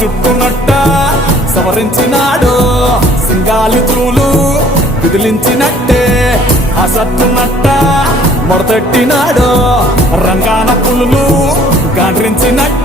చుట్టునట్ట సవరించినాడు సింగాలి చూలు విదిలించినట్టే ఆ సట్టునట్ట మొడతెట్టినాడు రంగాన పులులు గాండ్రించినట్టే